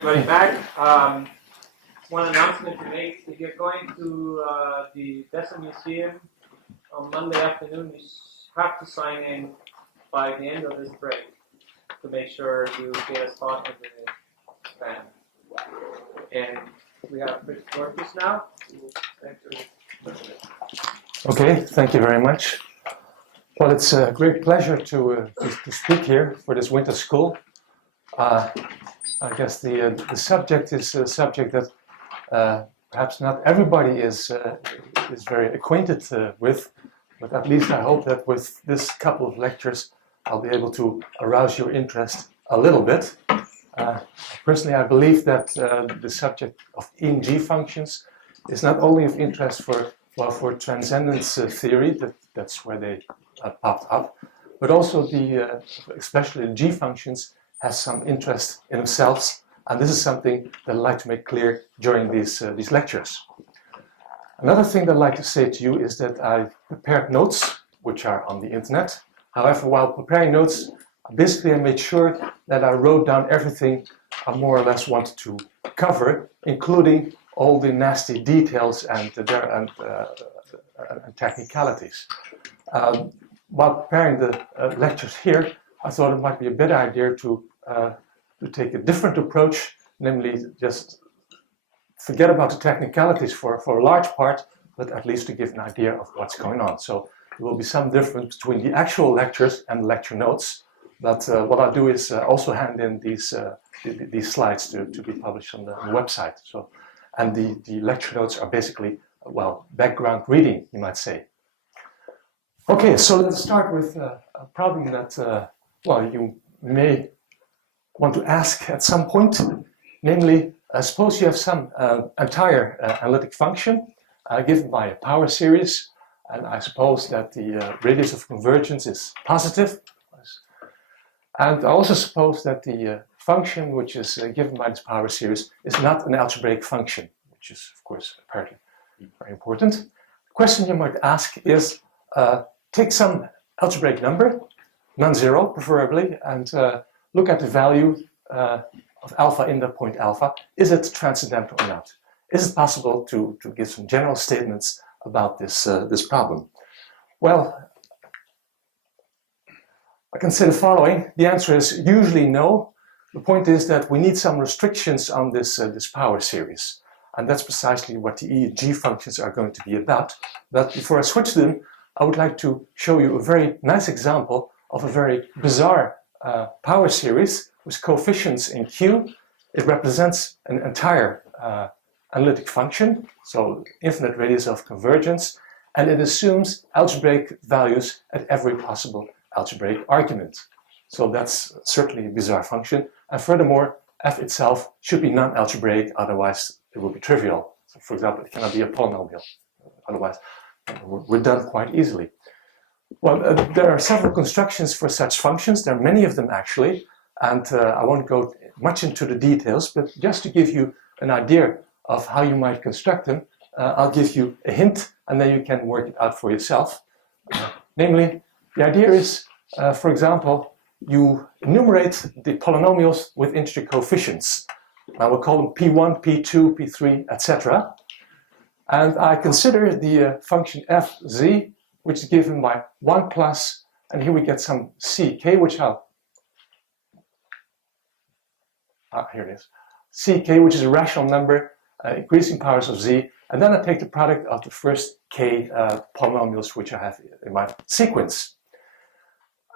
Right back. One announcement to make: if you're going to the Dessa Museum on Monday afternoon, you have to sign in by the end of this break to make sure you get a spot in the stand. And we have Beukers now. Okay, thank you very much. Well, it's a great pleasure to speak here for this winter school. I guess the subject is a subject that perhaps not everybody is very acquainted with, but at least I hope that with this couple of lectures I'll be able to arouse your interest a little bit. Personally, I believe that the subject of ing functions is not only of interest for transcendence theory, that's where they popped up, but also especially the g functions has some interest in themselves, and this is something that I'd like to make clear during these lectures. Another thing that I'd like to say to you is that I've prepared notes which are on the internet. However, while preparing notes, basically I made sure that I wrote down everything I more or less wanted to cover, including all the nasty details and technicalities. While preparing the lectures here, I thought it might be a better idea to take a different approach, namely just forget about the technicalities for a large part, but at least to give an idea of what's going on. So there will be some difference between the actual lectures and lecture notes, but what I'll do is also hand in these slides to be published on the website. So, and the lecture notes are basically, well, background reading, you might say. Okay, so let's start with a problem that, well, you may want to ask at some point. Namely, suppose you have some entire analytic function given by a power series, and I suppose that the radius of convergence is positive. And I also suppose that the function which is given by this power series is not an algebraic function, which is, of course, apparently very important. The question you might ask is, take some algebraic number, non-zero preferably, and look at the value of alpha in the point alpha. Is it transcendental or not? Is it possible to give some general statements about this problem? Well, I can say the following. The answer is usually no. The point is that we need some restrictions on this power series. And that's precisely what the g functions are going to be about. But before I switch to them, I would like to show you a very nice example of a very bizarre power series with coefficients in Q. It represents an entire analytic function, so infinite radius of convergence, and it assumes algebraic values at every possible algebraic argument. So that's certainly a bizarre function. And furthermore, f itself should be non-algebraic, otherwise it will be trivial. So for example, it cannot be a polynomial, otherwise we're done quite easily. Well, there are several constructions for such functions. There are many of them actually, and I won't go much into the details, but just to give you an idea of how you might construct them, I'll give you a hint and then you can work it out for yourself. Namely, the idea is, for example, you enumerate the polynomials with integer coefficients. I will call them P1, P2, P3, etc. And I consider the function fz, which is given by 1 plus, and here we get some ck, which I'll, here it is, ck, which is a rational number, increasing powers of z, and then I take the product of the first k polynomials which I have in my sequence.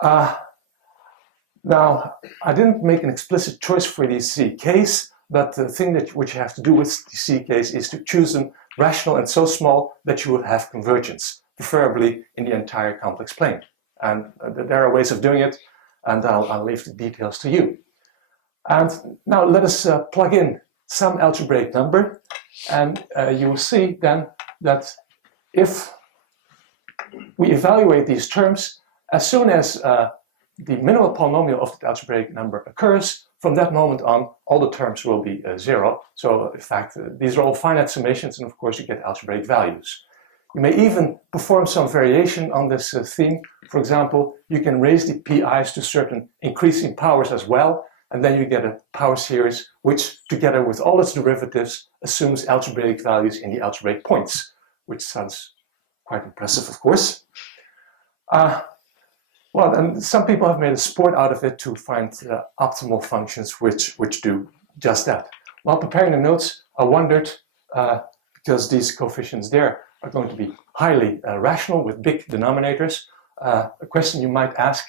Now, I didn't make an explicit choice for these ck's, but the thing which you have to do with these ck's is to choose them rational and so small that you will have convergence, preferably in the entire complex plane. And there are ways of doing it, and I'll leave the details to you. And now let us plug in some algebraic number, and you will see then that if we evaluate these terms, as soon as the minimal polynomial of the algebraic number occurs, from that moment on, all the terms will be zero. So in fact, these are all finite summations, and of course you get algebraic values. You may even perform some variation on this theme. For example, you can raise the pi's to certain increasing powers as well, and then you get a power series which, together with all its derivatives, assumes algebraic values in the algebraic points, which sounds quite impressive, of course. Well, and some people have made a sport out of it to find optimal functions which do just that. While preparing the notes, I wondered, because these coefficients there are going to be highly rational with big denominators, a question you might ask,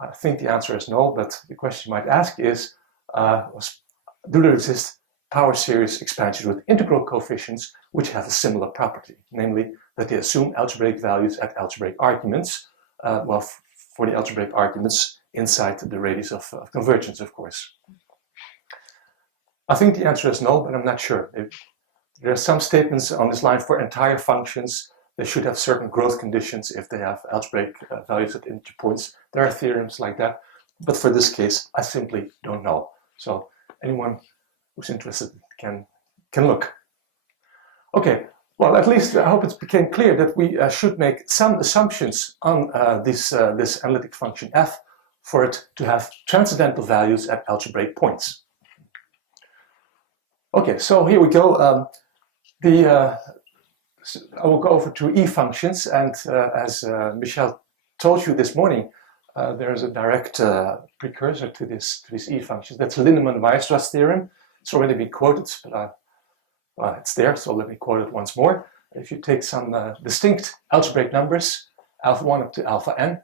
I think the answer is no, but the question you might ask is, do there exist power series expansions with integral coefficients which have a similar property, namely that they assume algebraic values at algebraic arguments, for the algebraic arguments inside the radius of convergence, of course. I think the answer is no, but I'm not sure. There are some statements on this line for entire functions. They should have certain growth conditions if they have algebraic values at integer points. There are theorems like that, but for this case, I simply don't know. So anyone who's interested can look. Okay, well, at least I hope it became clear that we should make some assumptions on this analytic function f for it to have transcendental values at algebraic points. Okay, so here we go. I will go over to E functions, and as Michel told you this morning, there is a direct precursor to these E functions. That's Linnemann-Weierstrass theorem. It's already been quoted, but it's there, so let me quote it once more. If you take some distinct algebraic numbers, alpha 1 up to alpha n,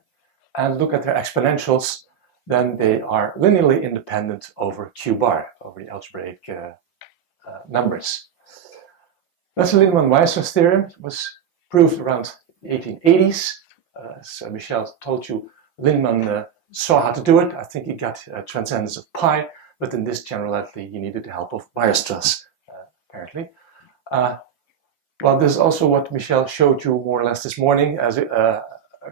and look at their exponentials, then they are linearly independent over Q bar, over the algebraic numbers. That's the Linnemann-Weierstrass theorem. It was proved around the 1880s. As Michel told you, Linnemann saw how to do it. I think he got transcendence of pi, but in this generality he needed the help of Weierstrass, apparently. Well, this is also what Michel showed you more or less this morning as a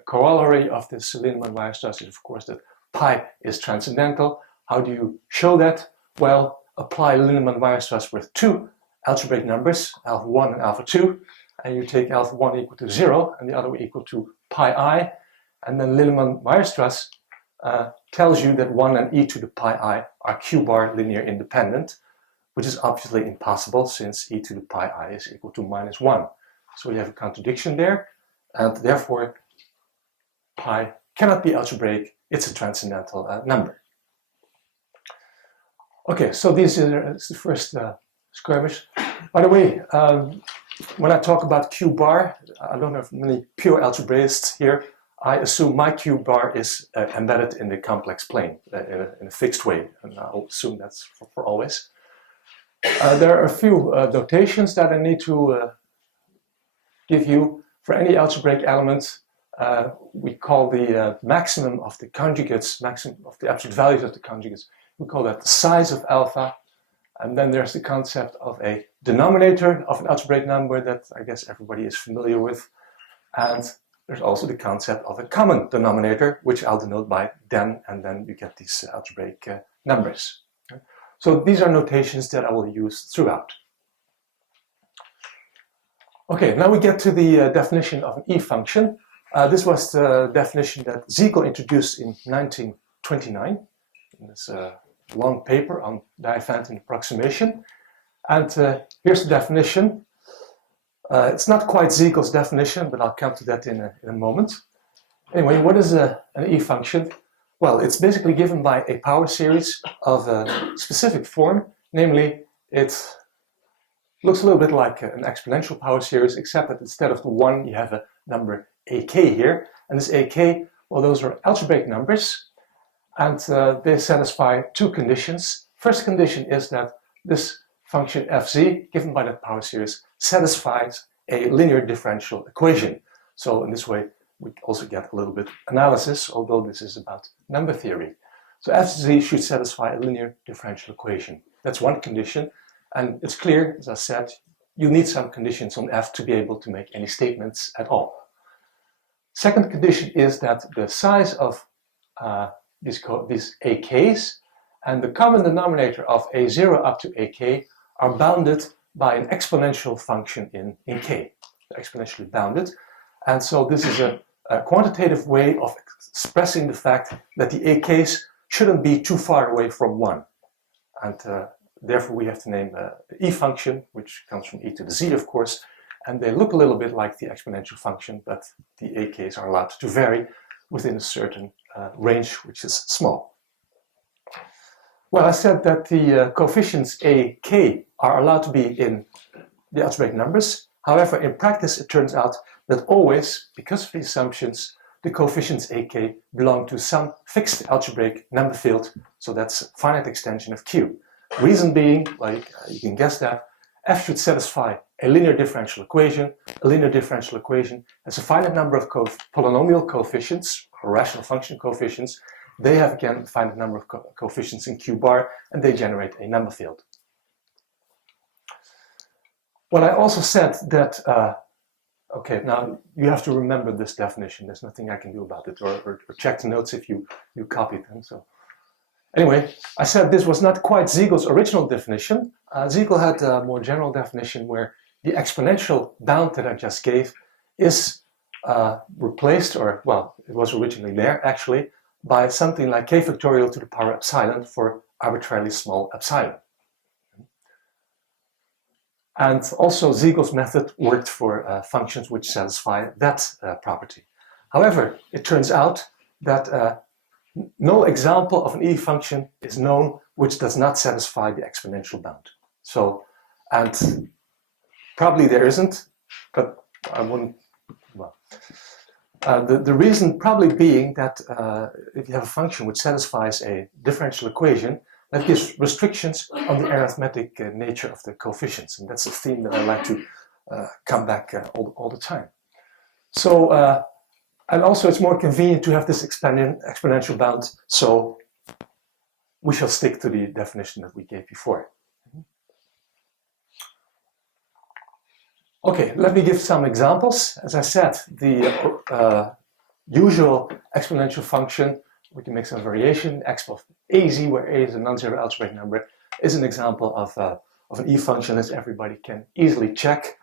corollary of this Linnemann-Weierstrass is, of course, that pi is transcendental. How do you show that? Well, apply Linnemann-Weierstrass with two algebraic numbers, alpha 1 and alpha 2, and you take alpha 1 equal to 0 and the other equal to pi I, and then Linnemann-Weierstrass tells you that 1 and e to the pi I are q bar linear independent, which is obviously impossible since e to the pi I is equal to -1. So you have a contradiction there, and therefore pi cannot be algebraic, it's a transcendental number. Okay, so this is the first skirmish. By the way, when I talk about q bar, I don't have many pure algebraists here. I assume my q bar is embedded in the complex plane in a fixed way, and I'll assume that's for always. There are a few notations that I need to give you. For any algebraic element, we call the maximum of the conjugates, maximum of the absolute values of the conjugates, we call that the size of alpha. And then there's the concept of a denominator of an algebraic number that I guess everybody is familiar with. And there's also the concept of a common denominator, which I'll denote by den, and then you get these algebraic numbers. So these are notations that I will use throughout. Okay, now we get to the definition of an E function. This was the definition that Siegel introduced in 1929 in this long paper on Diophantine approximation. And here's the definition. It's not quite Siegel's definition, but I'll come to that in a moment. Anyway, what is an E function? Well, it's basically given by a power series of a specific form, namely it looks a little bit like an exponential power series, except that instead of the 1 you have a number ak here, and this ak, well, those are algebraic numbers, and they satisfy two conditions. First condition is that this function fz, given by that power series, satisfies a linear differential equation. So in this way we also get a little bit analysis, although this is about number theory. So fz should satisfy a linear differential equation. That's one condition, and it's clear, as I said, you need some conditions on f to be able to make any statements at all. Second condition is that the size of these ak's and the common denominator of a0 up to ak are bounded by an exponential function in k. They're exponentially bounded. And so this is a quantitative way of expressing the fact that the ak's shouldn't be too far away from 1. And therefore we have to name the e function, which comes from e to the z, of course, and they look a little bit like the exponential function, but the ak's are allowed to vary within a certain range, which is small. Well, I said that the coefficients a, k are allowed to be in the algebraic numbers. However, in practice, it turns out that always, because of the assumptions, the coefficients a, k belong to some fixed algebraic number field, so that's a finite extension of q. Reason being, like you can guess that, f should satisfy a linear differential equation. A linear differential equation has a finite number of polynomial coefficients, or rational function coefficients. They have again a finite number of coefficients in q bar, and they generate a number field. Well, I also said that, okay, now you have to remember this definition. There's nothing I can do about it, or check the notes if you copied them. So anyway, I said this was not quite Siegel's original definition. Siegel had a more general definition where the exponential bound that I just gave is replaced, or well, it was originally there actually, by something like k factorial to the power epsilon for arbitrarily small epsilon. And also Siegel's method worked for functions which satisfy that property. However, it turns out that no example of an e function is known which does not satisfy the exponential bound. So, and probably there isn't, but I wouldn't, well. The reason probably being that if you have a function which satisfies a differential equation, that gives restrictions on the arithmetic nature of the coefficients. And that's a theme that I like to come back all the time. So, and also it's more convenient to have this exponential bound, so we shall stick to the definition that we gave before. Okay, let me give some examples. As I said, the usual exponential function, we can make some variation, x of az, where a is a non-zero algebraic number, is an example of an e function that everybody can easily check.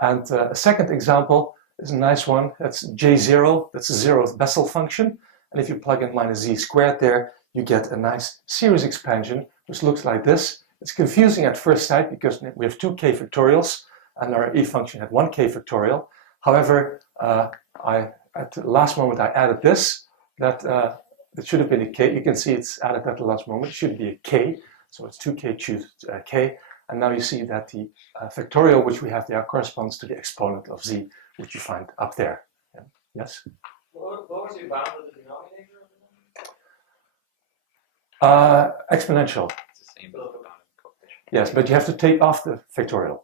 And a second example is a nice one. That's j0, that's a zeroth Bessel function. And if you plug in minus z squared there, you get a nice series expansion, which looks like this. It's confusing at first sight because we have two k factorials, and our e function had one k factorial. However, at the last moment I added this, that it should have been a k. You can see it's added at the last moment. It should be a k, so it's 2k choose k. And now you see that the factorial which we have there corresponds to the exponent of z, which you find up there. Yeah. Yes? What was your bound of the denominator of the number? Exponential. It's the same as the bounded coefficient. Yes, but you have to take off the factorial.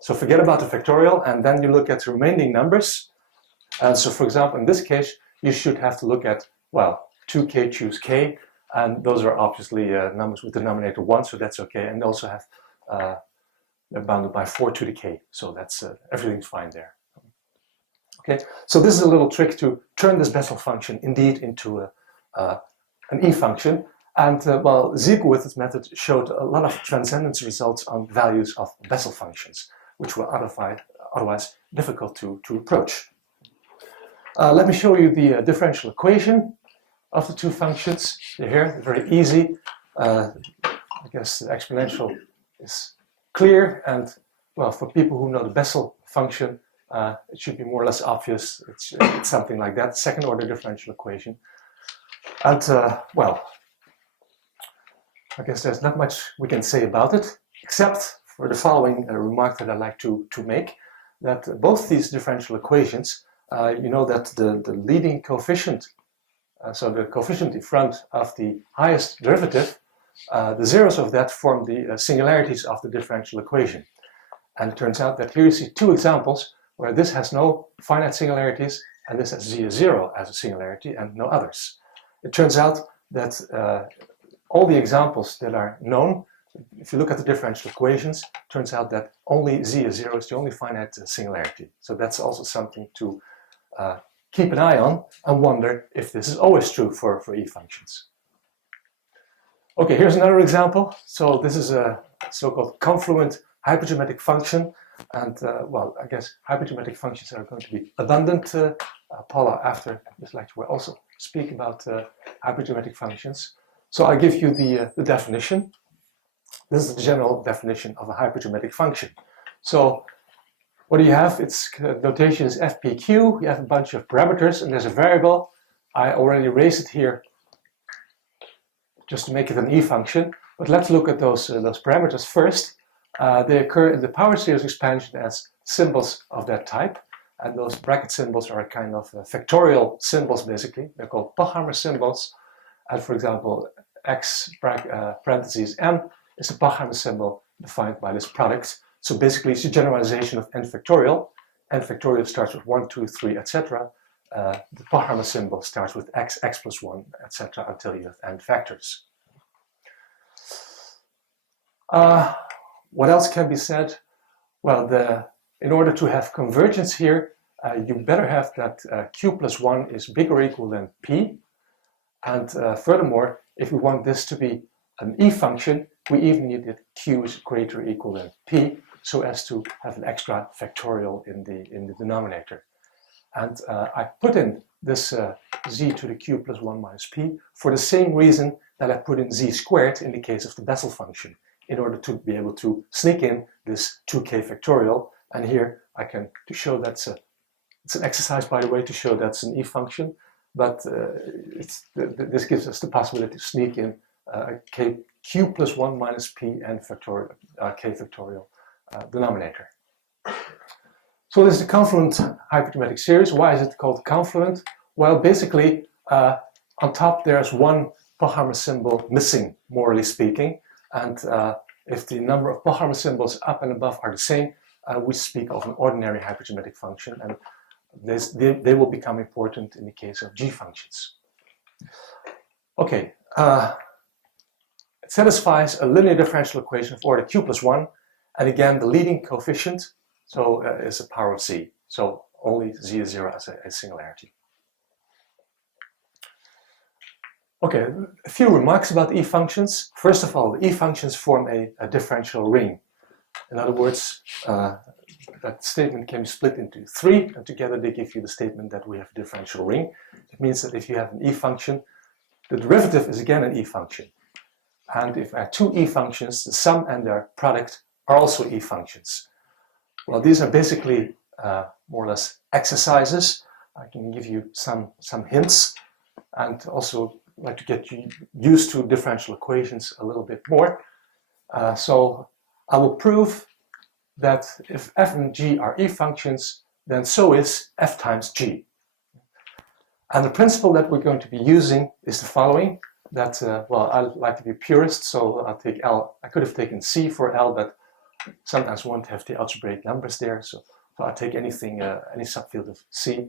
So forget about the factorial, and then you look at the remaining numbers. And so, for example, in this case, you should have to look at, well, 2k choose k, and those are obviously numbers with denominator 1, so that's okay. And they also have, they're bounded by 4 to the k, so that's, everything's fine there. Okay, so this is a little trick to turn this Bessel function indeed into an e function. And well, Siegel with his method showed a lot of transcendence results on values of Bessel functions, which were otherwise difficult to approach. Let me show you the differential equation of the two functions. They're here, very easy. I guess the exponential is clear, and well, for people who know the Bessel function, it should be more or less obvious. It's something like that, second order differential equation. And well, I guess there's not much we can say about it, except for the following remark that I like to make, that both these differential equations, you know that the leading coefficient, so the coefficient in front of the highest derivative, the zeros of that form the singularities of the differential equation. And it turns out that here you see two examples where this has no finite singularities and this has z0 as a singularity and no others. It turns out that all the examples that are known, if you look at the differential equations, it turns out that only z0 is the only finite singularity. So that's also something to keep an eye on and wonder if this is always true for e functions. Okay, here's another example. So this is a so-called confluent hypergeometric function. And well, I guess hypergeometric functions are going to be abundant. Paula, after this lecture, will also speak about hypergeometric functions. So I give you the definition. This is the general definition of a hypergeometric function. So what do you have? Its notation is fpq. You have a bunch of parameters and there's a variable. I already raised it here just to make it an e function. But let's look at those parameters first. They occur in the power series expansion as symbols of that type. And those bracket symbols are a kind of factorial symbols, basically. They're called Pochhammer symbols. And for example, x parentheses m is the Pochhammer symbol defined by this product. So basically, it's a generalization of n factorial. N factorial starts with 1, 2, 3, etc. The Pochhammer symbol starts with x, x plus 1, etc. until you have n factors. What else can be said? Well, in order to have convergence here, you better have that q plus 1 is bigger or equal than p. And furthermore, if we want this to be an e function, we even need that q is greater or equal than p, so as to have an extra factorial in the denominator. And I put in this z to the q plus 1 minus p for the same reason that I put in z squared in the case of the Bessel function, in order to be able to sneak in this 2k factorial. And here I can, to show it's an exercise, by the way, to show that's an e function, but this gives us the possibility to sneak in q plus 1 minus p and factorial, k factorial denominator. So this is the confluent hypergeometric series. Why is it called confluent? Well, basically, on top there's one Pochhammer symbol missing, morally speaking, and if the number of Pochhammer symbols up and above are the same, we speak of an ordinary hypergeometric function, and they will become important in the case of g functions. Okay, it satisfies a linear differential equation of order q plus 1, and again the leading coefficient is a power of z, so only z is 0 as a singularity. Okay, a few remarks about e functions. First of all, the e functions form a differential ring. In other words, that statement can be split into 3, and together they give you the statement that we have a differential ring. It means that if you have an e function, the derivative is again an e function. And if I have two e functions, the sum and their product are also e functions. Well, these are basically more or less exercises. I can give you some hints, and also like to get you used to differential equations a little bit more. So I will prove that if f and g are e functions, then so is f times g. And the principle that we're going to be using is the following, that, well, I like to be purist, so I'll take L. I could have taken C for L, but sometimes we won't have the algebraic numbers there, so I'll take anything, any subfield of C.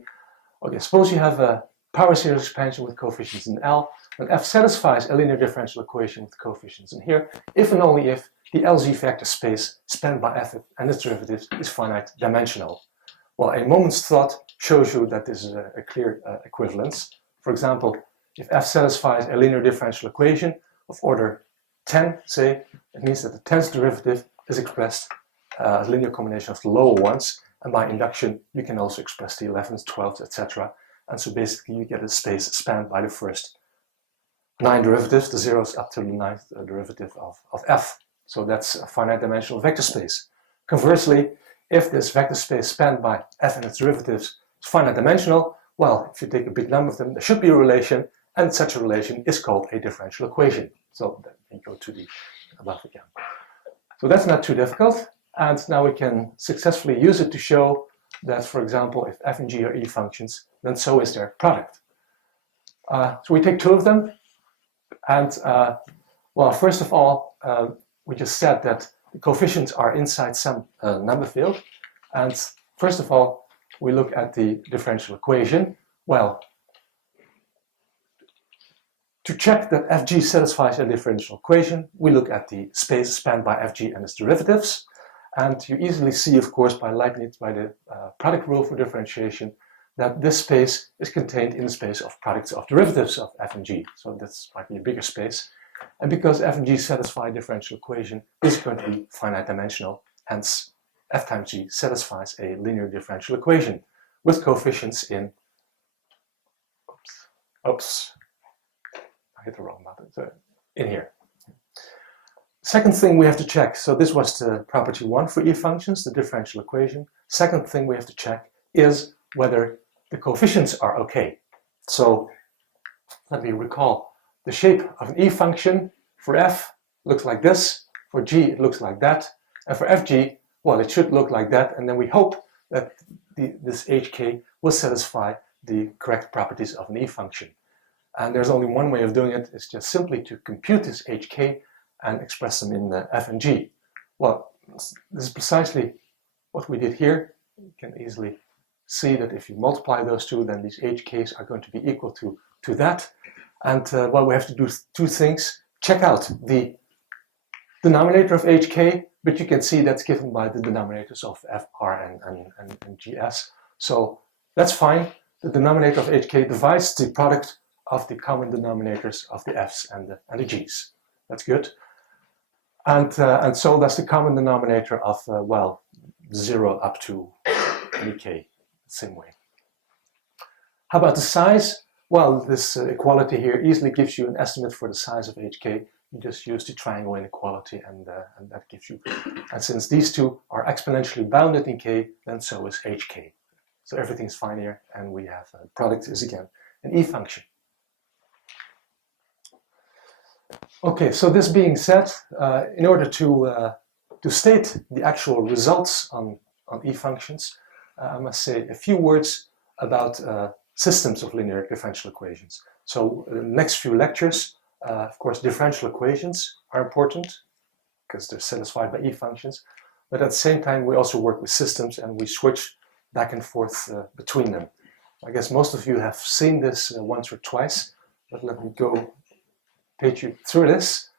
Okay, suppose you have a power series expansion with coefficients in L, when f satisfies a linear differential equation with coefficients in here, if and only if the LZ vector space spanned by f and its derivatives is finite dimensional. Well, a moment's thought shows you that this is a clear equivalence. For example, if f satisfies a linear differential equation of order 10, say, it means that the 10th derivative is expressed as a linear combination of the lower ones, and by induction you can also express the 11th, 12th, etc. And so basically you get a space spanned by the first 9 derivatives, the zeros up to the 9th derivative of f. So that's a finite dimensional vector space. Conversely, if this vector space spanned by f and its derivatives is finite dimensional, well, if you take a big number of them, there should be a relation, and such a relation is called a differential equation. So then we go to the above again. So that's not too difficult, and now we can successfully use it to show that, for example, if f and g are e functions, then so is their product. So we take two of them, and well, first of all, we just said that the coefficients are inside some number field, and first of all, we look at the differential equation. Well, to check that fg satisfies a differential equation, we look at the space spanned by fg and its derivatives, and you easily see, of course, by Leibniz, by the product rule for differentiation, that this space is contained in the space of products of derivatives of f and g. So this might be a bigger space. And because f and g satisfy a differential equation, this is going to be finite dimensional. Hence, f times g satisfies a linear differential equation with coefficients in Oops, I hit the wrong button. So in here. Second thing we have to check, so this was the property 1 for E functions, the differential equation. Second thing we have to check is whether the coefficients are okay. So let me recall the shape of an E function. For f looks like this, for g it looks like that, and for fg, well, it should look like that, and then we hope that this hk will satisfy the correct properties of an E function. And there's only one way of doing it, it's just simply to compute this hk and express them in f and g. Well, this is precisely what we did here. You can easily see that if you multiply those two, then these hk's are going to be equal to that. And well, we have to do two things. Check out the denominator of hk, but you can see that's given by the denominators of fr and gs. So that's fine. The denominator of hk divides the product of the common denominators of the f's and the g's. That's good. And so that's the common denominator of, well, 0 up to ek, same way. How about the size? Well, this equality here easily gives you an estimate for the size of hk. You just use the triangle inequality and that gives you. And since these two are exponentially bounded in k, then so is hk. So everything's fine here, and we have product is again an E function. Okay, so this being said, in order to state the actual results on E functions, I must say a few words about systems of linear differential equations. So the next few lectures, of course, differential equations are important because they're satisfied by E functions, but at the same time we also work with systems and we switch back and forth between them. I guess most of you have seen this once or twice, but let me go page you through this.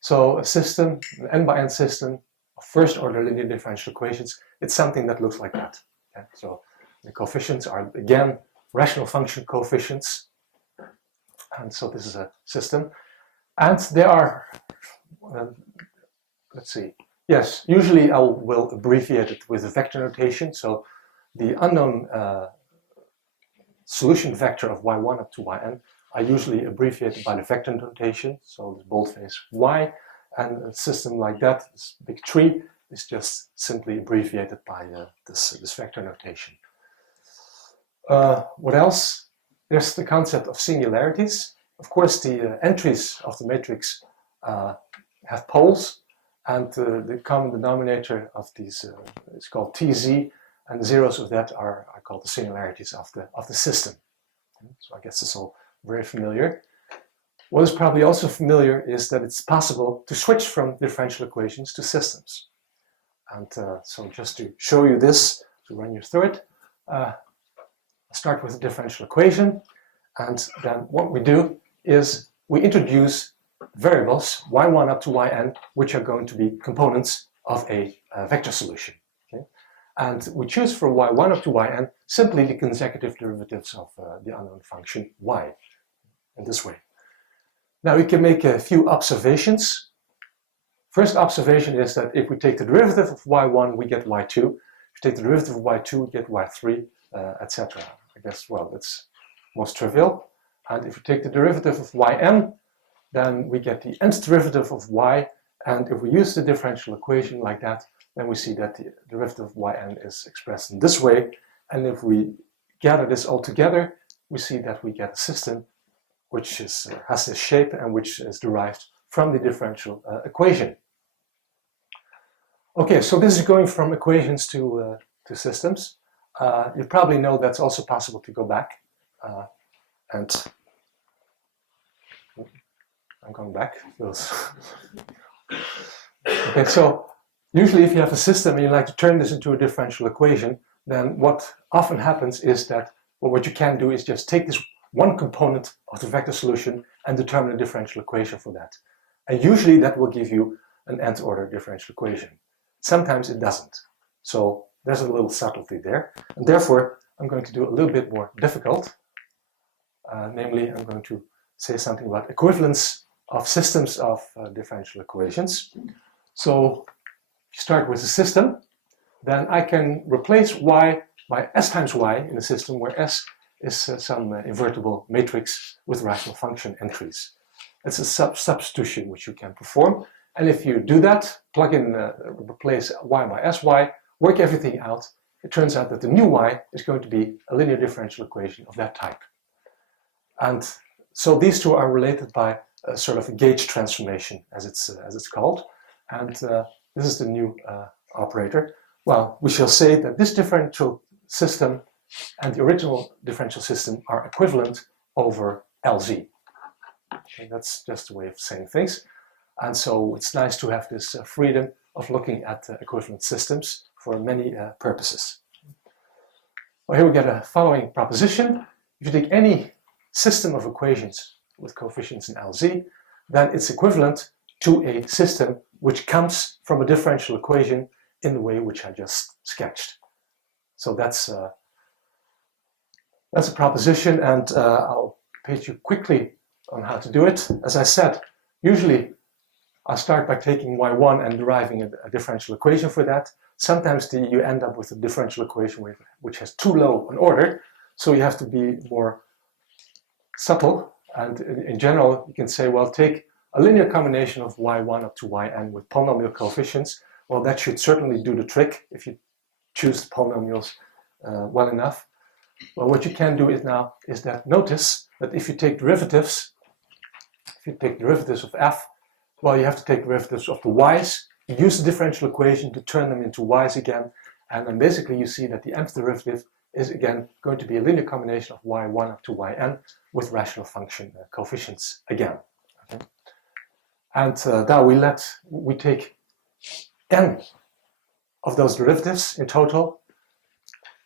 So a system, an n by n system of first order linear differential equations, it's something that looks like that. Okay? So the coefficients are again rational function coefficients, and so this is a system. And there are, let's see, yes, usually I will abbreviate it with a vector notation. So the unknown solution vector of y1 up to yn are usually abbreviated by the vector notation, so this boldface y, and a system like that, this big tree, is just simply abbreviated by this vector notation. What else? There's the concept of singularities. Of course, the entries of the matrix have poles, and the common denominator of these is called tz, and the zeros of that are called the singularities of the system. So I guess it's all very familiar. What is probably also familiar is that it's possible to switch from differential equations to systems. And so just to show you this, to run you through it, I'll start with a differential equation, and then what we do is we introduce variables y1 up to yn, which are going to be components of a vector solution. Okay? And we choose for y1 up to yn simply the consecutive derivatives of the unknown function y, in this way. Now we can make a few observations. First observation is that if we take the derivative of y1, we get y2. If we take the derivative of y2, we get y3, etc. I guess, well, that's most trivial. And if we take the derivative of yn, then we get the nth derivative of y. And if we use the differential equation like that, then we see that the derivative of yn is expressed in this way. And if we gather this all together, we see that we get a system which has this shape and which is derived from the differential equation. Okay, so this is going from equations to systems. You probably know that's also possible to go back. And I'm going back. Okay, so usually if you have a system and you like to turn this into a differential equation, then what often happens is that, well, what you can do is just take this one component of the vector solution and determine a differential equation for that. And usually that will give you an nth order differential equation. Sometimes it doesn't. So there's a little subtlety there. And therefore, I'm going to do a little bit more difficult. Namely, I'm going to say something about equivalence of systems of differential equations. So if you start with a system, then I can replace y by s times y in a system where s is some invertible matrix with rational function entries. It's a substitution which you can perform. And if you do that, plug in, replace y by sy, work everything out, it turns out that the new y is going to be a linear differential equation of that type. And so these two are related by a sort of a gauge transformation, as it's called. And this is the new operator. Well, we shall say that this differential system and the original differential system are equivalent over LZ. Okay, that's just a way of saying things. And so it's nice to have this freedom of looking at equivalent systems for many purposes. Well, here we get a following proposition. If you take any system of equations with coefficients in LZ, then it's equivalent to a system which comes from a differential equation in the way which I just sketched. So that's a proposition, and I'll page you quickly on how to do it. As I said, usually I'll start by taking y1 and deriving a differential equation for that. Sometimes you end up with a differential equation which has too low an order, so you have to be more subtle. And in general, you can say, well, take a linear combination of y1 up to yn with polynomial coefficients. Well, that should certainly do the trick if you choose the polynomials well enough. Well, what you can do is that notice that if you take derivatives, of f, well, you have to take derivatives of the y's. You use the differential equation to turn them into y's again, and then basically you see that the nth derivative is again going to be a linear combination of y1 up to yn with rational function coefficients again. Okay? And now we take n of those derivatives in total.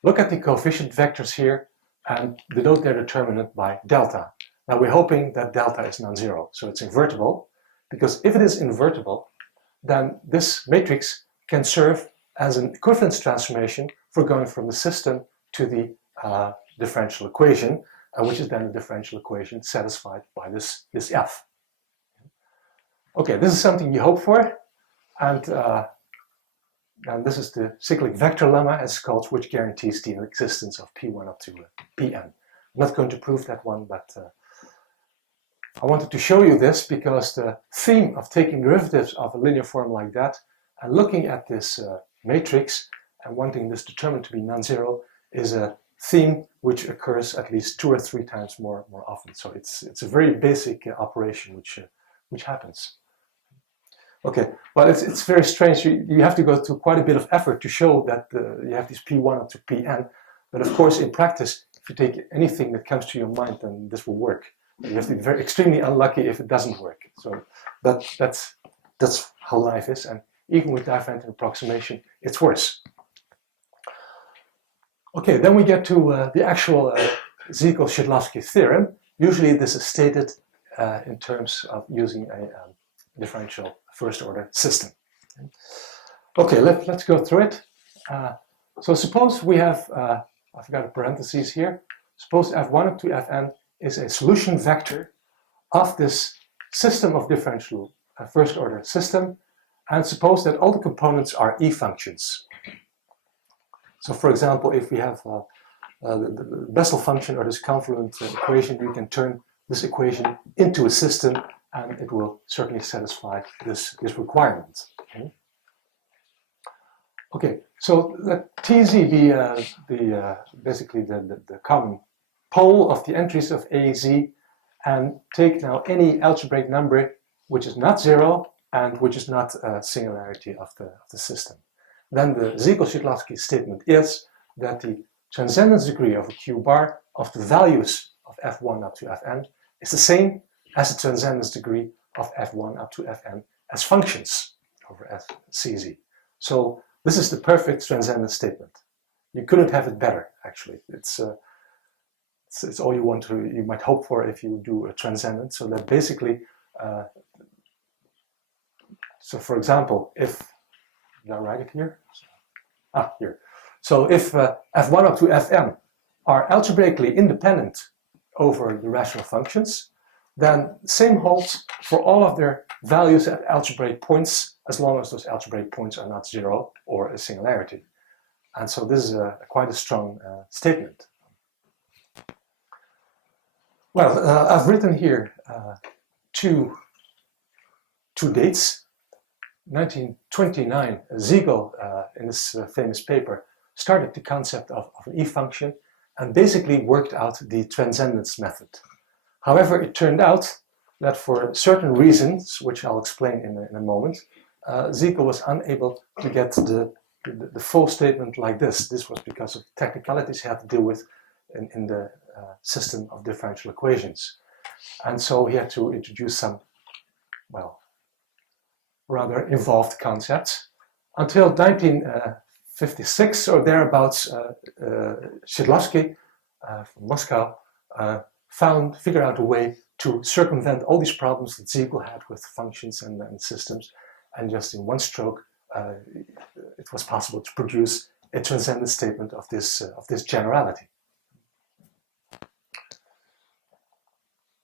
Look at the coefficient vectors here and denote their determinant by delta. Now we're hoping that delta is non-zero, so it's invertible, because if it is invertible, then this matrix can serve as an equivalence transformation for going from the system to the differential equation, which is then a differential equation satisfied by this f. Okay, this is something you hope for, and this is the cyclic vector lemma, as it's called, which guarantees the existence of P1 up to Pn. I'm not going to prove that one, but I wanted to show you this because the theme of taking derivatives of a linear form like that and looking at this matrix and wanting this determinant to be non-zero is a theme which occurs at least 2 or 3 times more often. So it's a very basic operation which happens. Okay, well, it's very strange. You have to go through quite a bit of effort to show that you have these P1 up to Pn. But of course, in practice, if you take anything that comes to your mind, then this will work. You have to be extremely unlucky if it doesn't work. So that's how life is. And even with divergent approximation, it's worse. Okay, then we get to the actual Zikov-Shidlovsky theorem. Usually this is stated in terms of using a differential first order system. Okay, let's go through it. So suppose we have, I forgot a parentheses here, suppose f1 up to fn is a solution vector of this system of differential first order system, and suppose that all the components are e functions. So for example, if we have the Bessel function or this confluent equation, you can turn this equation into a system and it will certainly satisfy this requirement. Okay, so let Tz be basically the common pole of the entries of A, Z, and take now any algebraic number which is not zero and which is not a singularity of the system. Then the Zikov-Shidlovsky statement is that the transcendence degree of a Q bar of the values of f1 up to fn is the same as the transcendence degree of f1 up to fn as functions over fcz. So this is the perfect transcendence statement. You couldn't have it better, actually. It's all you might hope for if you do a transcendent. So that basically, so for example, if, did I write it here? Here. So if f1 up to fn are algebraically independent over the rational functions, then the same holds for all of their values at algebraic points, as long as those algebraic points are not zero or a singularity. And so this is quite a strong statement. Well, I've written here two dates. 1929, Siegel, in his famous paper, started the concept of an E-function and basically worked out the transcendence method. However, it turned out that for certain reasons, which I'll explain in a moment, Siegel was unable to get the full statement like this. This was because of technicalities he had to deal with in the system of differential equations. And so he had to introduce some, well, rather involved concepts. Until 1956 or thereabouts, Szydlowski from Moscow figured out a way to circumvent all these problems that Siegel had with functions and systems, and just in one stroke it was possible to produce a transcendent statement of this generality.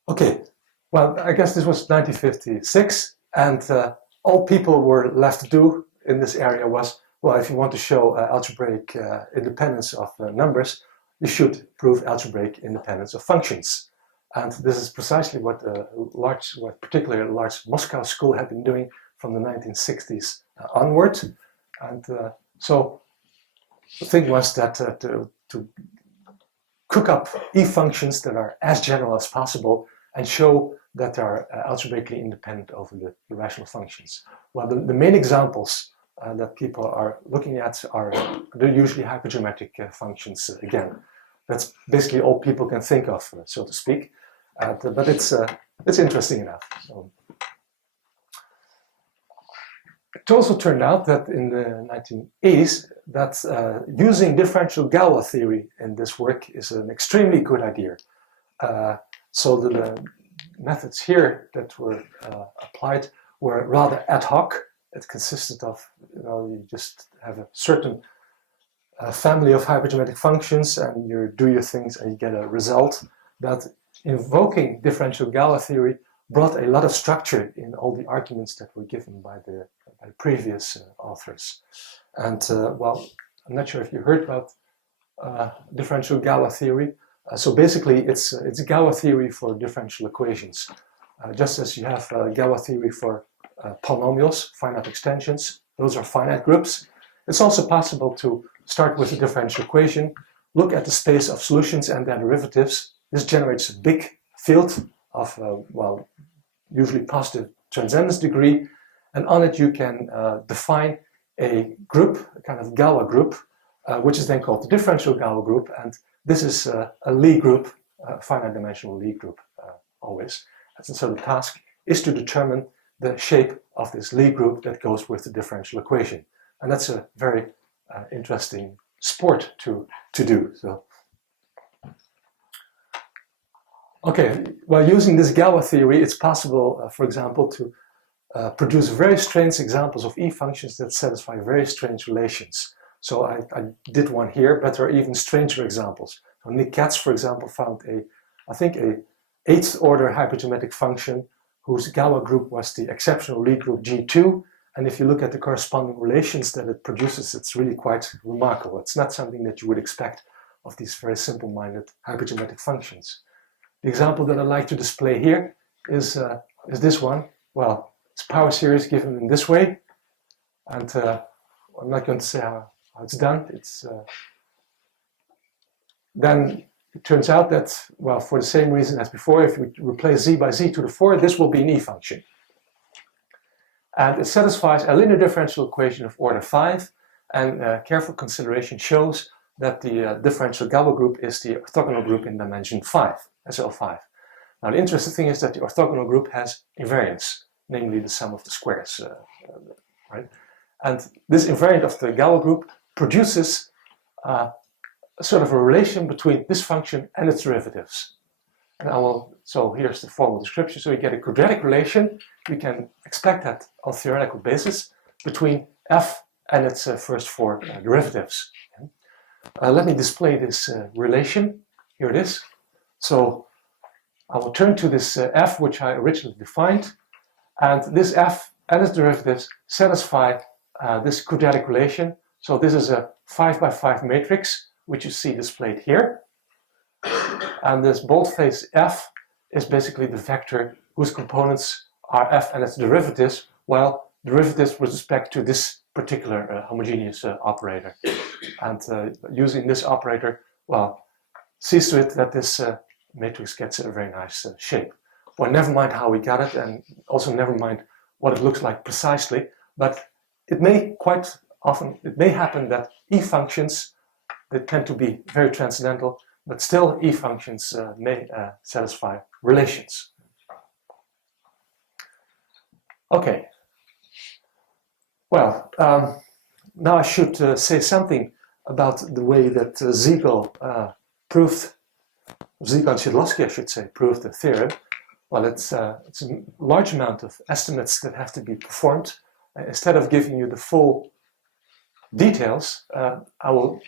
Okay, well, I guess this was 1956, and all people were left to do in this area was, well, if you want to show algebraic independence of numbers, you should prove algebraic independence of functions. And this is precisely what particularly a large Moscow school had been doing from the 1960s onward. And so the thing was that to cook up E-functions that are as general as possible and show that they are algebraically independent over the rational functions. Well, the main examples that people are looking at they're usually hypergeometric functions again. That's basically all people can think of, so to speak. But it's interesting enough. So. It also turned out that in the 1980s that using differential Galois theory in this work is an extremely good idea. So the methods here that were applied were rather ad hoc. It consisted of, you just have a certain family of hypergeometric functions and you do your things and you get a result. But invoking differential Galois theory brought a lot of structure in all the arguments that were given by the previous authors. And well, I'm not sure if you heard about differential Galois theory. So basically, it's Galois theory for differential equations. Just as you have Galois theory for polynomials, finite extensions, those are finite groups. It's also possible to start with a differential equation, look at the space of solutions and their derivatives. This generates a big field of, well, usually positive transcendence degree, and on it you can define a group, a kind of Galois group, which is then called the differential Galois group, and this is a Lie group, a finite dimensional Lie group, always. And so the task is to determine the shape of this Lie group that goes with the differential equation. And that's a very interesting sport to do. So. Okay, well, using this Galois theory, it's possible, for example, to produce very strange examples of E-functions that satisfy very strange relations. So I did one here, but there are even stranger examples. So Nick Katz, for example, found I think a 8th order hypergeometric function whose Galois group was the exceptional Lie group G2. And if you look at the corresponding relations that it produces, it's really quite remarkable. It's not something that you would expect of these very simple-minded hypergeometric functions. The example that I'd like to display here is this one. Well, it's power series given in this way. And I'm not going to say how it's done. Then it turns out that, well, for the same reason as before, if we replace z by z to the 4, this will be an E-function. And it satisfies a linear differential equation of order 5, and careful consideration shows that the differential Galois group is the orthogonal group in dimension 5, SL5. Now the interesting thing is that the orthogonal group has invariance, namely the sum of the squares, right? And this invariant of the Galois group produces a sort of a relation between this function and its derivatives. And so here's the formal description. So you get a quadratic relation. We can expect that on theoretical basis between f and its first 4 derivatives. Let me display this relation. Here it is. So I will turn to this f, which I originally defined. And this f and its derivatives satisfy this quadratic relation. So this is a 5 by 5 matrix, which you see displayed here. And this boldface f is basically the vector whose components are f and its derivatives, well, derivatives with respect to this particular homogeneous operator. And using this operator, well, sees to it that this matrix gets a very nice shape. Well, never mind how we got it, and also never mind what it looks like precisely, but it may quite often, it may happen that E functions, they tend to be very transcendental, but still E functions may satisfy relations. Okay. Well, now I should say something about the way that Siegel proved, Siegel and Szydlowski, I should say, proved the theorem. Well, it's a large amount of estimates that have to be performed. Instead of giving you the full details, I will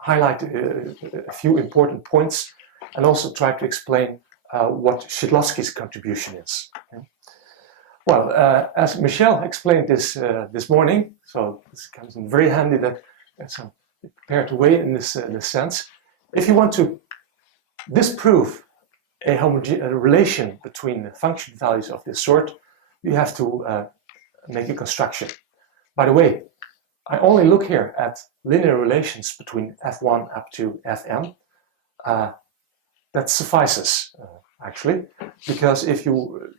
highlight a few important points and also try to explain what Szydlowski's contribution is. Okay. Well, as Michel explained this morning, so this comes in very handy that I'm prepared to weigh in this sense. If you want to disprove a relation between the function values of this sort, you have to make a construction. By the way, I only look here at linear relations between f1 up to fm. That suffices, actually, because if you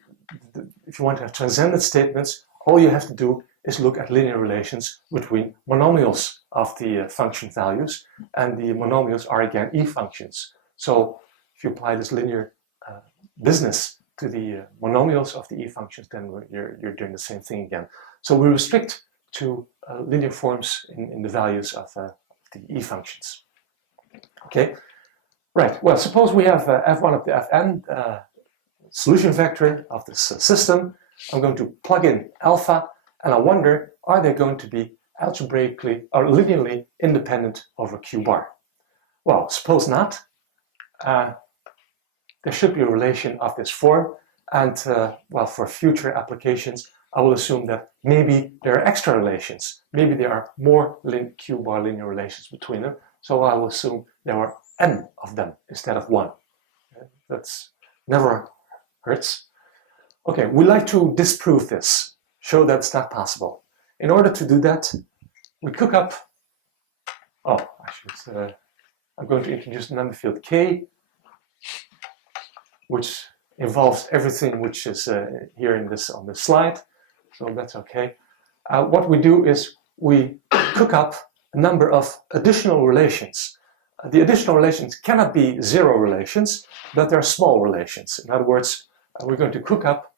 want to have transcendent statements, all you have to do is look at linear relations between monomials of the function values, and the monomials are again E functions. So if you apply this linear business to the monomials of the E functions, then you're doing the same thing again. So we restrict to linear forms in the values of the E functions. Okay, right. Well, suppose we have f1 up to fn, solution vector of this system. I'm going to plug in alpha, and I wonder, are they going to be algebraically or linearly independent over Q bar? Well, suppose not. There should be a relation of this form, and well, for future applications, I will assume that maybe there are extra relations. Maybe there are more Q bar linear relations between them, so I will assume there are n of them instead of one. That's never hurts. Okay, we like to disprove this, show that it's not possible. In order to do that, we cook up, I'm going to introduce the number field K, which involves everything which is here in this on the slide, so that's okay. What we do is we cook up a number of additional relations. The additional relations cannot be zero relations, but they're small relations. In other words, we're going to cook up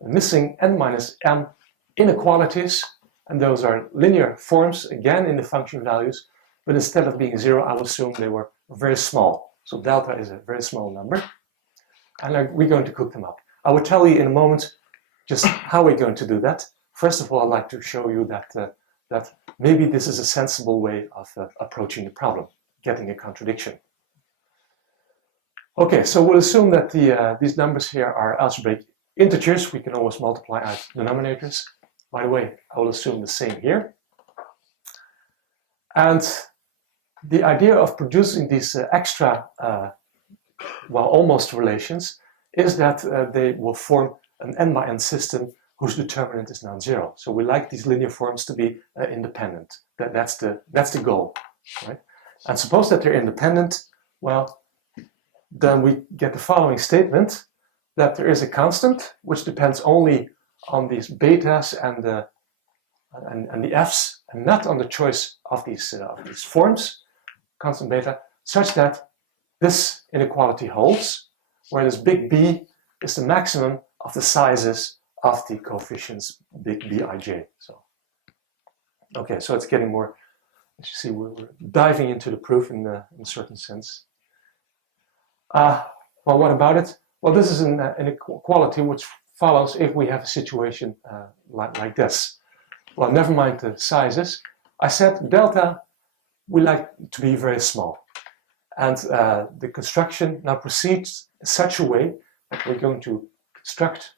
missing n minus m inequalities, and those are linear forms, again in the function values, but instead of being zero, I'll assume they were very small. So delta is a very small number, and we're going to cook them up. I will tell you in a moment just how we're going to do that. First of all, I'd like to show you that maybe this is a sensible way of approaching the problem, getting a contradiction. Okay, so we'll assume that these numbers here are algebraic integers. We can always multiply out denominators. By the way, I will assume the same here. And the idea of producing these extra, well, almost relations is that they will form an n by n system whose determinant is non-zero. So we like these linear forms to be independent. That's the goal, right? And suppose that they're independent, well, then we get the following statement, that there is a constant which depends only on these betas and the f's, and not on the choice of these forms, constant beta, such that this inequality holds, where this big B is the maximum of the sizes of the coefficients big Bij. So, okay, so it's getting more, as you see, we're diving into the proof in a certain sense. Well, what about it? Well, this is an inequality which follows if we have a situation like this. Well, never mind the sizes. I said delta we like to be very small. And the construction now proceeds in such a way that we're going to construct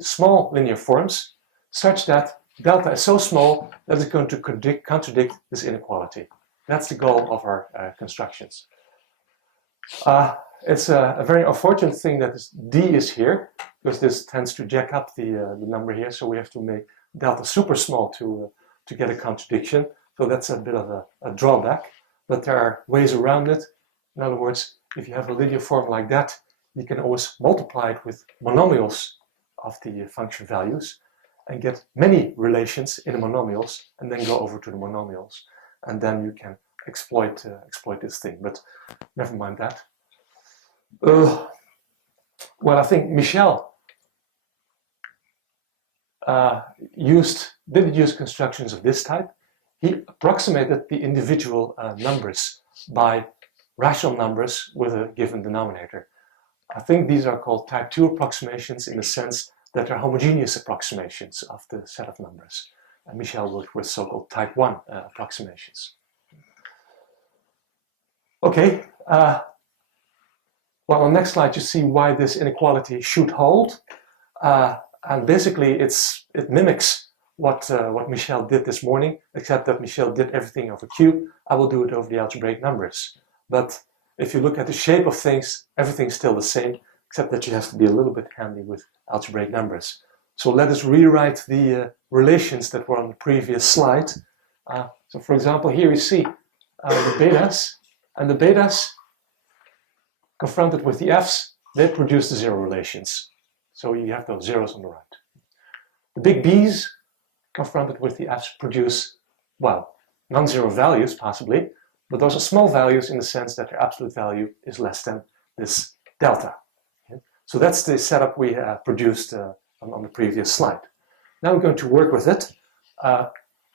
small linear forms such that delta is so small that it's going to contradict this inequality. That's the goal of our constructions. it's a very unfortunate thing that this d is here, because this tends to jack up the number here, so we have to make delta super small to get a contradiction. So that's a bit of a drawback, but there are ways around it. In other words, if you have a linear form like that, you can always multiply it with monomials of the function values and get many relations in the monomials, and then go over to the monomials, and then you can exploit this thing. But never mind that. Well, I think Michel didn't use constructions of this type. He approximated the individual numbers by rational numbers with a given denominator. I think these are called type 2 approximations in the sense that they're homogeneous approximations of the set of numbers. And Michel worked with so-called type 1 approximations. Okay, well, on the next slide you see why this inequality should hold. And basically it mimics what Michel did this morning, except that Michel did everything over Q. I will do it over the algebraic numbers. But if you look at the shape of things, everything's still the same, except that you have to be a little bit handy with algebraic numbers. So let us rewrite the relations that were on the previous slide. So for example, here you see the betas, and the betas confronted with the f's, they produce the zero relations. So you have those zeros on the right. The big B's confronted with the f's produce, well, non-zero values possibly, but those are small values in the sense that their absolute value is less than this delta. Okay? So that's the setup we produced on the previous slide. Now we're going to work with it.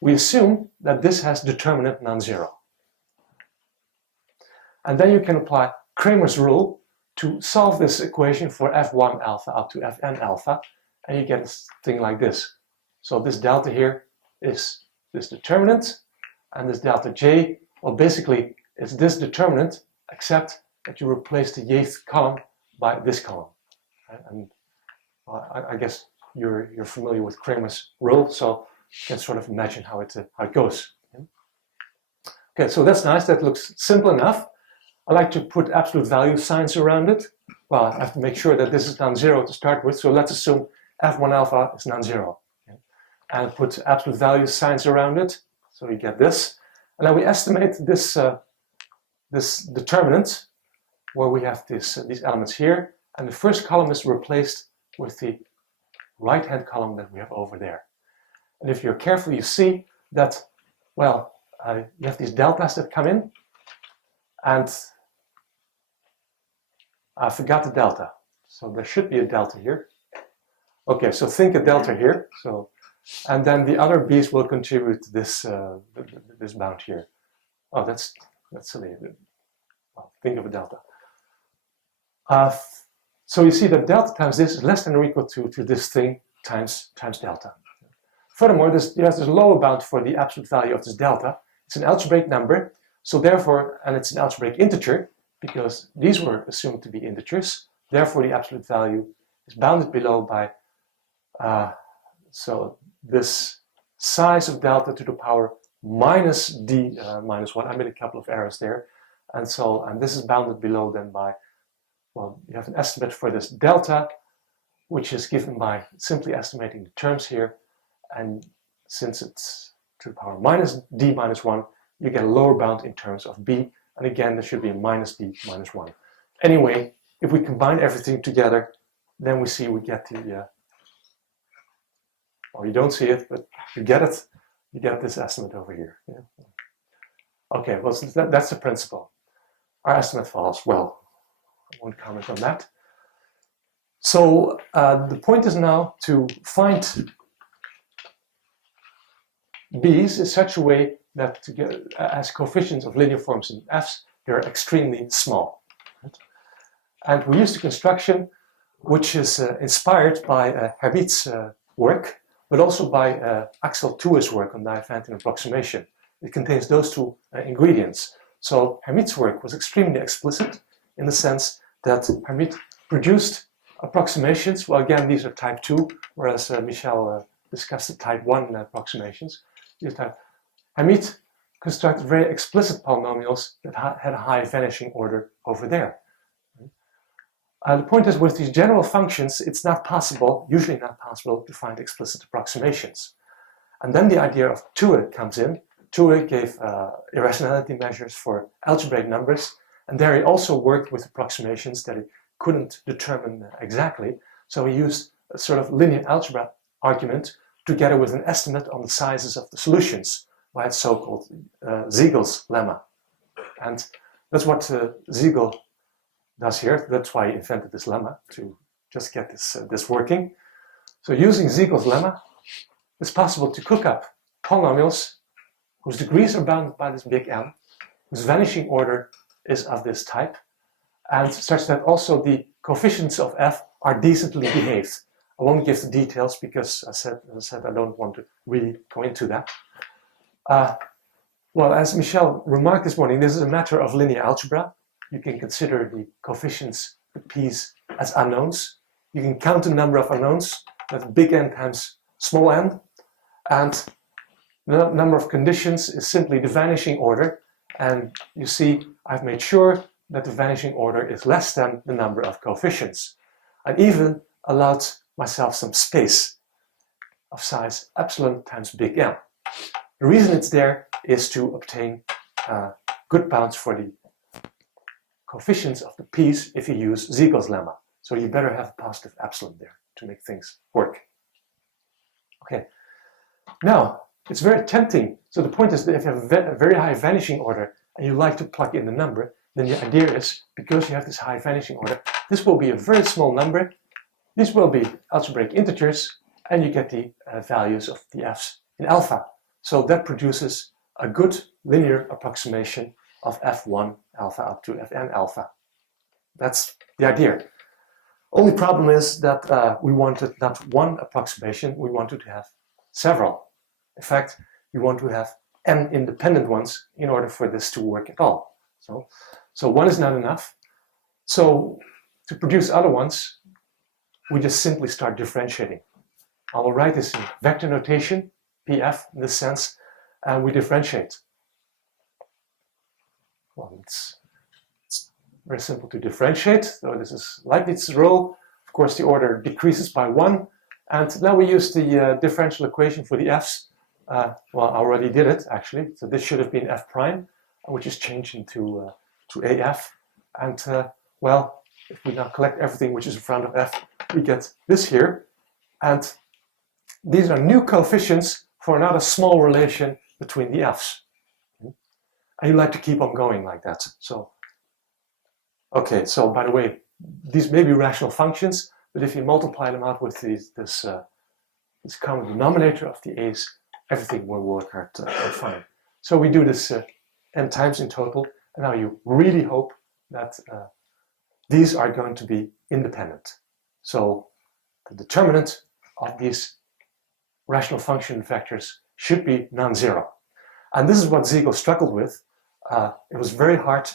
We assume that this has determinant non-zero. And then you can apply Kramer's rule to solve this equation for f1 alpha up to fn alpha, and you get a thing like this. So this delta here is this determinant, and this delta j, well, basically it's this determinant, except that you replace the jth column by this column. And I guess you're familiar with Kramer's rule, so you can sort of imagine how it goes. Okay, so that's nice. That looks simple enough. I like to put absolute value signs around it. Well, I have to make sure that this is non-zero to start with, so let's assume f1 alpha is non-zero. Okay. And put absolute value signs around it, so you get this. And then we estimate this, this determinant, where we have these elements here, and the first column is replaced with the right-hand column that we have over there. And if you're careful, you see that, well, you have these deltas that come in, and I forgot the delta. So there should be a delta here. Okay, so think a delta here. So, and then the other b's will contribute this this bound here. Oh, that's silly. Well, think of a delta. So you see that delta times this is less than or equal to this thing times delta. Furthermore, there's this lower bound for the absolute value of this delta. It's an algebraic number. So therefore, and it's an algebraic integer, because these were assumed to be integers, therefore the absolute value is bounded below by, so this size of delta to the power minus d minus 1. I made a couple of errors there. And this is bounded below then by, well, you have an estimate for this delta, which is given by simply estimating the terms here. And since it's to the power minus d minus 1, you get a lower bound in terms of b, and again there should be a minus d minus 1. Anyway, if we combine everything together, then we see we get the, well, you don't see it, but you get it. You get this estimate over here. Yeah. Okay, well, so that's the principle. Our estimate falls. Well, I won't comment on that. So the point is now to find b's in such a way that as coefficients of linear forms in f's, they're extremely small. Right? And we use the construction which is inspired by Hermite's work, but also by Axel Thue's work on Diophantine approximation. It contains those two ingredients. So Hermite's work was extremely explicit in the sense that Hermite produced approximations. Well, again, these are type 2, whereas Michel discussed the type 1 approximations. Hermite constructed very explicit polynomials that had a high vanishing order over there. The point is, with these general functions, it's not possible, usually not possible, to find explicit approximations. And then the idea of Tuve comes in. Tuve gave irrationality measures for algebraic numbers, and there he also worked with approximations that he couldn't determine exactly. So he used a sort of linear algebra argument together with an estimate on the sizes of the solutions by its so-called Siegel's lemma. And that's what Siegel does here. That's why he invented this lemma, to just get this working. So using Siegel's lemma, it's possible to cook up polynomials whose degrees are bounded by this big M, whose vanishing order is of this type, and such that also the coefficients of f are decently behaved. I won't give the details because, as I said, I don't want to really go into that. Well, as Michel remarked this morning, this is a matter of linear algebra. You can consider the coefficients, the p's, as unknowns. You can count the number of unknowns, that's big N times small n, and the number of conditions is simply the vanishing order. And you see, I've made sure that the vanishing order is less than the number of coefficients. I even allowed myself some space of size epsilon times big M. The reason it's there is to obtain good bounds for the coefficients of the p's if you use Siegel's lemma. So you better have a positive epsilon there to make things work. Okay, now it's very tempting. So the point is that if you have a very high vanishing order and you like to plug in the number, then the idea is, because you have this high vanishing order, this will be a very small number. These will be algebraic integers, and you get the values of the f's in alpha. So that produces a good linear approximation of f1 alpha up to fn alpha. That's the idea. Only problem is that we wanted not one approximation, we wanted to have several. In fact, we want to have n independent ones in order for this to work at all. So one is not enough. So to produce other ones, we just simply start differentiating. I will write this in vector notation, pf in this sense, and we differentiate. Well, it's very simple to differentiate. So this is Leibniz's rule. Of course, the order decreases by 1. And now we use the differential equation for the f's. Well, I already did it, actually. So this should have been f prime, which is changed into to af. And, well, if we now collect everything which is in front of f, we get this here. And these are new coefficients for another small relation between the f's. And you like to keep on going like that. So, okay, so by the way, these may be rational functions, but if you multiply them out with this common denominator of the a's, everything will work out fine. So we do this n times in total, and now you really hope that these are going to be independent. So the determinant of these rational function vectors should be non-zero. And this is what Siegel struggled with. It was very hard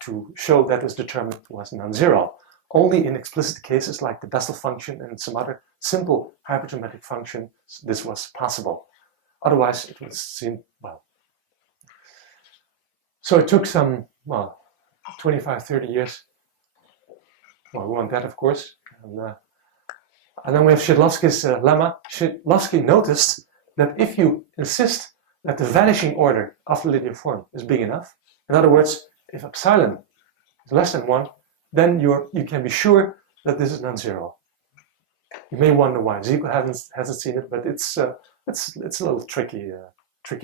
to show that this determinant was non-zero. Only in explicit cases like the Bessel function and some other simple hypergeometric function, this was possible. Otherwise, it would seem, well. So it took some, well, 25, 30 years. Well, we want that, of course. And then we have Szydłowski's lemma. Szydłowski noticed that if you insist that the vanishing order of the linear form is big enough, in other words, if epsilon is less than 1, then you can be sure that this is non-zero. You may wonder why Siegel hasn't seen it, but it's a little tricky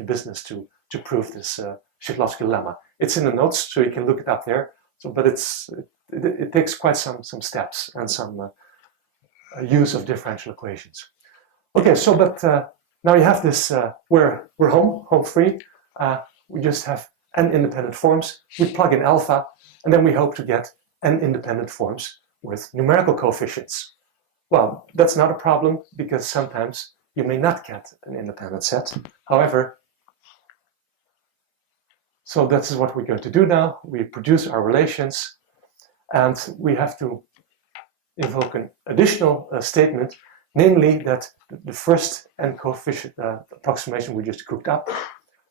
business to prove this Szydłowski lemma. It's in the notes, so you can look it up there. So, but it takes quite some steps and some use of differential equations. Okay, so but now you have this. We're home free. We just have n independent forms. We plug in alpha, and then we hope to get n independent forms with numerical coefficients. Well, that's not a problem because sometimes you may not get an independent set. However, so this is what we're going to do now. We produce our relations, and we have to invoke an additional statement, namely that the first n coefficient approximation we just cooked up,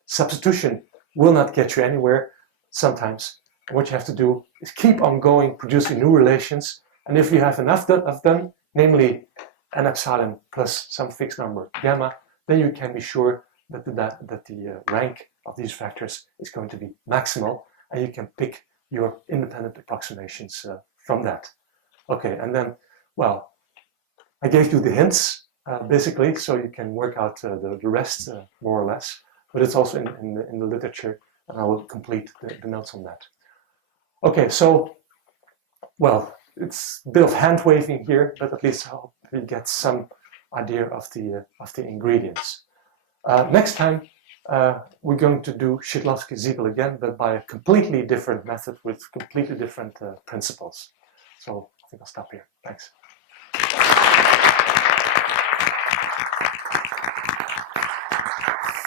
substitution will not get you anywhere. Sometimes What you have to do is keep on going, producing new relations. And if you have enough of them, namely n epsilon plus some fixed number gamma, then you can be sure that the rank of these factors is going to be maximal, and you can pick your independent approximations from that. Okay, and then, well, I gave you the hints, basically, so you can work out the rest, more or less, but it's also in the literature, and I will complete the notes on that. Okay, so, well, it's a bit of hand-waving here, but at least I hope you get some idea of the ingredients. Next time, we're going to do Shidlovsky-Siegel again, but by a completely different method with completely different principles. So I think I'll stop here. Thanks.